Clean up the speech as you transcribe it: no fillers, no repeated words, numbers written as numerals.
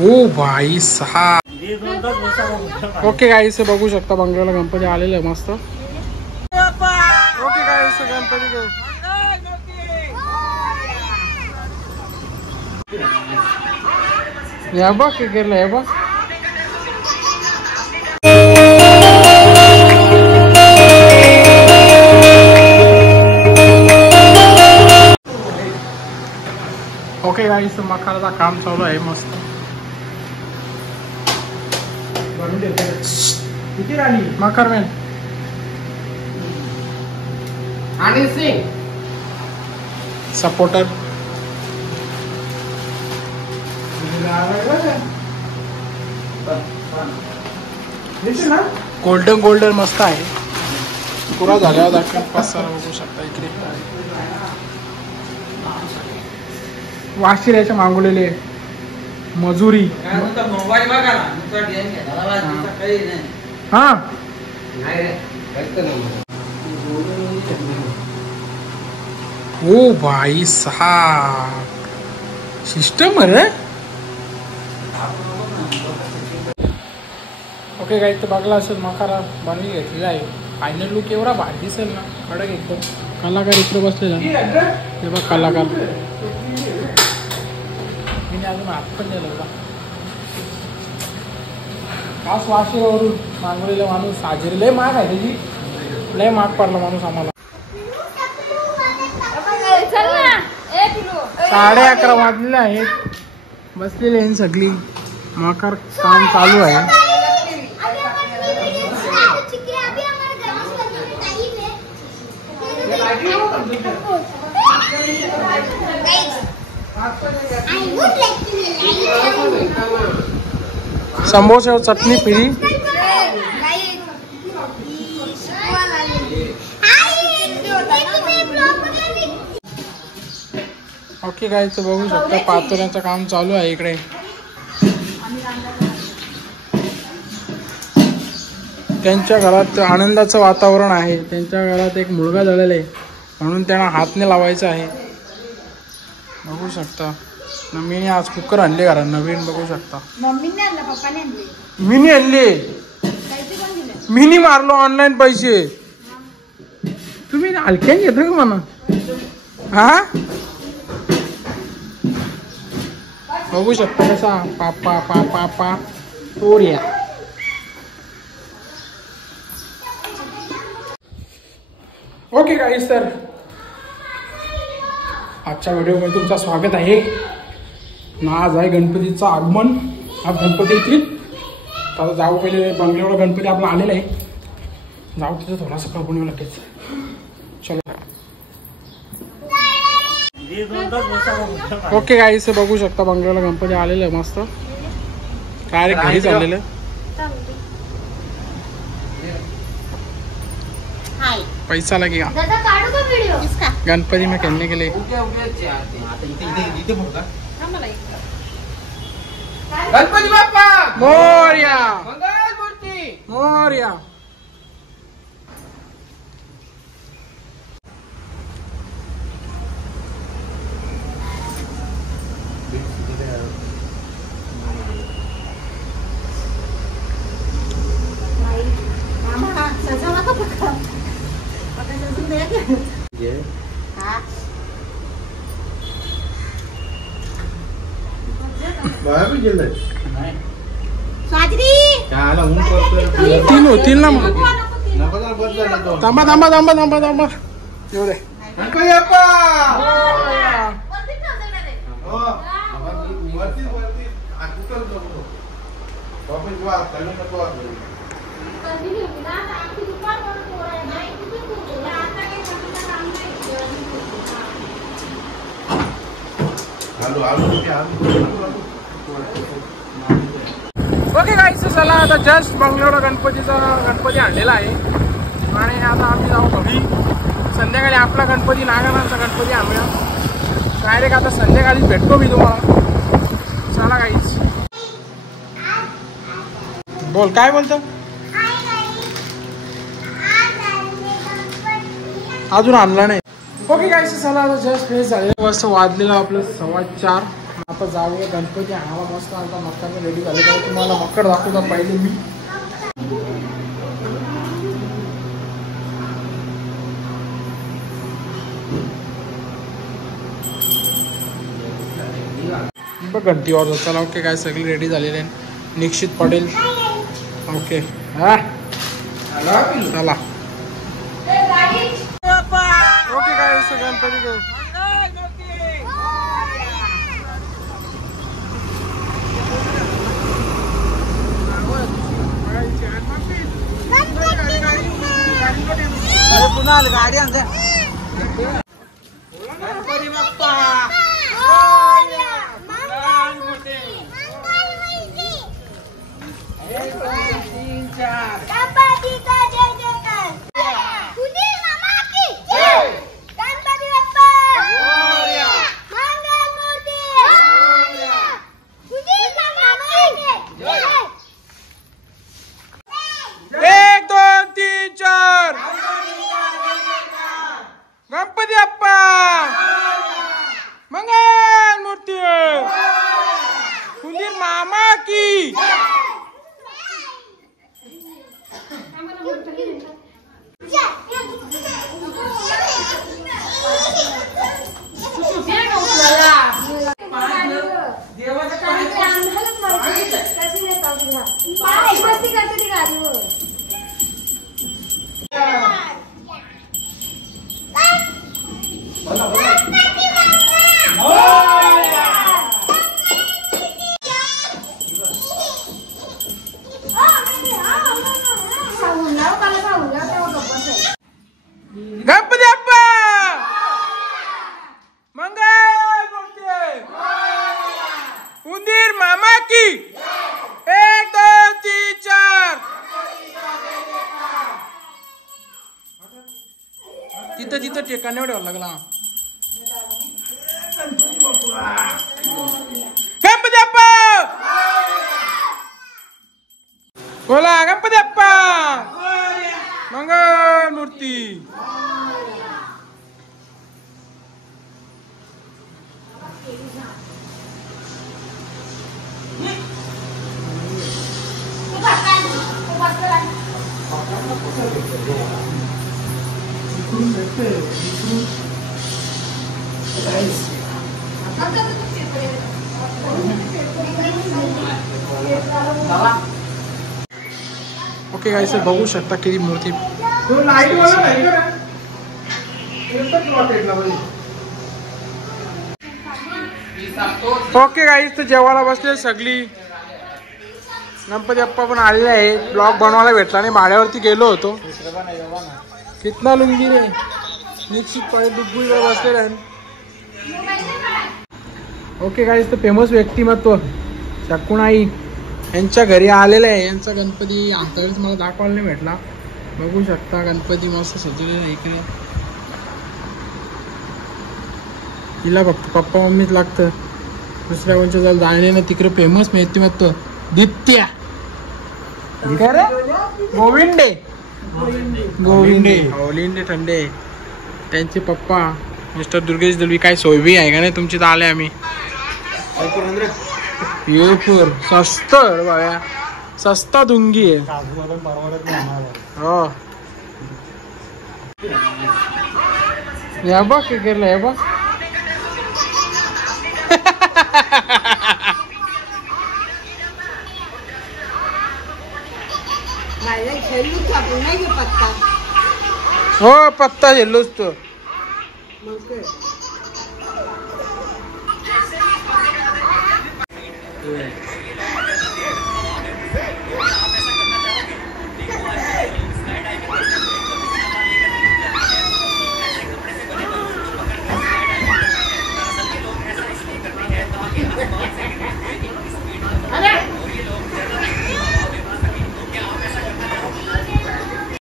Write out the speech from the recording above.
ओ भाई साहब. ओके गाईस, बघू शकता बंगल्याला गणपती आलेले आहे मस्त. ओके गाईस, गणपती या बघ काय केलं हे बघ. ओके गाईस, मकाराचं काम चालू आहे मस्त. किती राणी मकर मॅन आणि सिंग सपोर्टर. गोल्डन गोल्डन मस्त आहे. पुरा झाल्यावर दाखल पसारा बघू शकता इकडे. वाशिऱ्याच्या मागवलेले मजुरी. हा ओ भाई साहब, सिस्टम आहे. ओके काही तर बघला असेल मकारा बनवी घेतलेला आहे. फायनल लुक एवढा भारी दिसेल ना, कडक एकदम. कलाकार इकडे बसलेला हे बघ, कलाकार. मी अजून हात पण दिला. खास वाशिरावरून मागवलेला माणूस हाजीर. लय माग आहे त्याची, लय माग पडला माणूस आम्हाला. 11:30 वाजलेले आहेत. बसलेले आहे सगळी. मकर काम चालू आहे. समोसे और चटनी फ्री. ओके गाईस, बघू शकता पातोड्याचं काम चालू आहे इकडे. त्यांच्या घरात आनंदाचं वातावरण आहे. त्यांच्या घरात एक मुलगा झालेला आहे म्हणून त्यांना हातने लावायचं आहे. बघू शकता. मम्मीने आज कुकर आणले घरात नवीन. बघू शकता. मीनी आणले. मीनी मारलो ऑनलाईन पैसे. तुम्ही हलक्यान घेता का म्हणा. हा बघू शकता कसा पापा पापा पा तोरिया. ओके गाईस, तर आजच्या व्हिडिओमध्ये तुमचं स्वागत आहे. आज आहे गणपतीचं आगमन. आज गणपती येतील. आता जाऊ पहिले बंगल्यावर गणपती आपला आलेला आहे. जाऊ तिथं थोडासा प्रभू लगेच. चलो. ओके गाईस, बघू शकता बंगल्याला गणपती आलेलं आहे मस्त. डायरेक्ट घरी चाललेलं. पैसा लगेगा. गणपती में खेलने के लिए. गणपती बाप्पा मोरया. मंगलमूर्ती मोरया. तीन होतील ना मग. थांबा थांबा थांबा थांबा थांबा. येऊ दे. ओके गाईस, चला आता जस्ट बंगल्यावर गणपती आणलेला आहे आणि आता आम्ही जाऊ घरी. संध्याकाळी आपला गणपती नागानांचा गणपती आणूया. डायरेक्ट आता संध्याकाळी भेटतो मी तुम्हाला. चला गाईस. बोल, काय बोलतो. अजून आणला नाही. ओके गाईस, चला आता जस्ट फ्रेश झाले. मस्त वाजलेलं आपलं 4:15. आता जाऊया गणपती आणावा. मस्त आता मक्काने रेडी झाले तर तुम्हाला मक्कड दाखवता पाहिजे मी. बघ घंटी वाजव. चला ओके काय सगळी रेडी झालेली आहे. निश्चित पडेल. ओके हा चला. ओके काय गणपती कुणाल गाडी आणते. गणपती बाप्पा गणपती बाप्पा मंगल मूर्ती कुंदीर मामा की. गणपती बाप्पा मंगल मूर्ती उंदीर मामा की. 1 2 3 4. तिथं टेका नाही ठेवायला लागला. गणपती बाप्पा बोला. गणपती बाप्पा मंगल मूर्ती. ओके गाइस, बघू शकता किती मूर्ती. ओके गाइस, तर जेवायला बसले सगळी. गणपती बाप्पा पण आलेले आहे. ब्लॉग बनवायला भेटला नाही, भाड्यावरती गेलो होतो. कितना लुंगी रे. निश्चित पळे डुबुईवर बसलेले आहे. ओके गाइस, तर फेमस व्यक्तिमत्व शकुनाई यांच्या घरी आलेलं आहे. यांचा गणपती आता वेळेस मला दाखवायला नाही भेटला. बघू शकता गणपती मस्त सजवलेला आहे. इकडे तिला फक्त पप्पा मम्मीच लागतं, दुसऱ्या कोणच्या जर जाणे ना. तिकडे फेमस व्यक्तिमत्व दित्या गोविंदे गोविंदे थंडे. त्यांचे पप्पा मिस्टर दुर्गेश दलवी. काय सोयबी आहे का नाही तुमची? तर आले आम्ही. स्वस्त बाया, सस्ता दुंगी आहे. हो या बघ काय केलं. हे बघ हो पत्ता झेलोच तो.